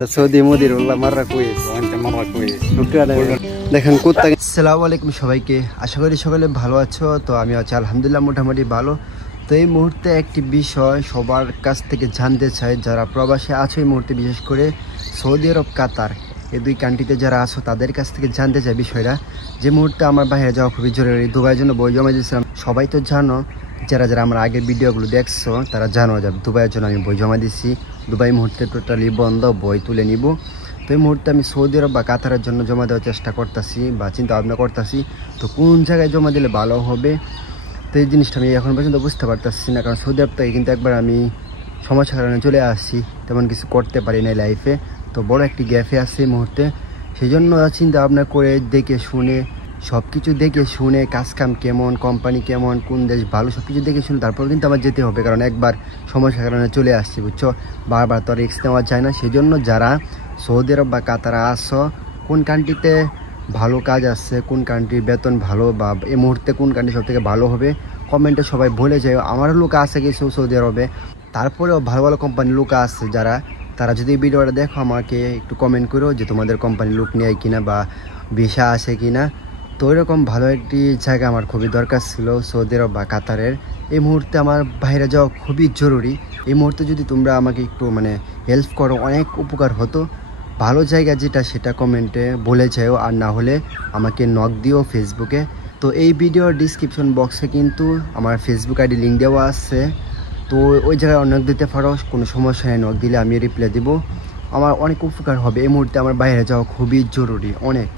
Saudi মোদির উল্লাহ মাররা quiz দেখেন কোথা। আসসালামু আলাইকুম সবাইকে, আশা করি সকলে ভালো আছো। তো আমি আছি আলহামদুলিল্লাহ মোটামুটি ভালো। তো এই মুহূর্তে একটি বিষয় সবার কাছ থেকে জানতে চাই, যারা প্রবাসে আছো এই মুহূর্তে, বিশেষ করে সৌদি আরব কাতার এই দুই কান্ট্রিতে যারা আছো তাদের কাছ থেকে জানতে চাই বিষয়টা। যে মুহূর্তে আমার বাইরে যাওয়া খুবই জরুরি, দুবাইয়ের জন্য বই জমা দিয়েছিলাম। সবাই তো জানো, যারা যারা আমার আগের ভিডিওগুলো দেখছো তারা জানো যে দুবাইয়ের জন্য আমি বই জমা দিচ্ছি। দুবাই মুহূর্তে টোটালি বন্ধ, বই তুলে নিব। তো এই মুহূর্তে আমি সৌদি আরব বা কাতারের জন্য জমা দেওয়ার চেষ্টা করতেছি বা চিন্তা ভাবনা করতেছি, তো কোন জায়গায় জমা দিলে ভালো হবে। তো এই জিনিসটা আমি এখন পর্যন্ত বুঝতে পারতেছি না, কারণ সৌদি আরব থেকে কিন্তু একবার আমি সমস্যার কারণে চলে আসছি, তেমন কিছু করতে পারি না লাইফে। তো বড় একটি গ্যাপে আছে এই মুহূর্তে, সেই জন্য চিন্তা ভাবনা করে দেখে শুনে সব কিছু দেখে শুনে কাজকাম কেমন, কোম্পানি কেমন, কোন দেশ ভালো, সব কিছু দেখে শুনে তারপর কিন্তু আমার যেতে হবে, কারণ একবার সমস্যার কারণে চলে আসছি, বুঝছো। বারবার তো রিস্ক নেওয়া যায় না। সেই জন্য যারা সৌদি আরব বা কাতারে আসো, কোন কান্ট্রিতে ভালো কাজ আছে, কোন কান্ট্রির বেতন ভালো, বা এই মুহূর্তে কোন কান্ট্রি সব থেকে ভালো হবে, কমেন্টে সবাই বলে যায়। আমারও লোক আছে কিছু সৌদি আরবে, তারপরেও ভালো ভালো কোম্পানির লোক আছে যারা, তারা যদি এই ভিডিওটা দেখো আমাকে একটু কমেন্ট করো যে তোমাদের কোম্পানির লোক নেয় কিনা বা ভিসা আসে কিনা। তো এরকম ভালো একটি জায়গা আমার খুবই দরকার ছিল সৌদি আরব বা কাতারের। এই মুহূর্তে আমার বাইরে যাওয়া খুবই জরুরি। এই মুহূর্তে যদি তোমরা আমাকে একটু হেল্প করো, অনেক উপকার হতো। ভালো জায়গা যেটা সেটা কমেন্টে বলে যাও, আর না হলে আমাকে নক দিও ফেসবুকে। তো এই ভিডিওর ডিসক্রিপশন বক্সে কিন্তু আমার ফেসবুক আইডি লিঙ্ক দেওয়া আছে, তো ওই জায়গায় নক দিতে পারো, কোনো সমস্যা নেই, নক দিলে আমি রিপ্লাই দিব। আমার অনেক উপকার হবে। এই মুহূর্তে আমার বাইরে যাওয়া খুবই জরুরি, অনেক।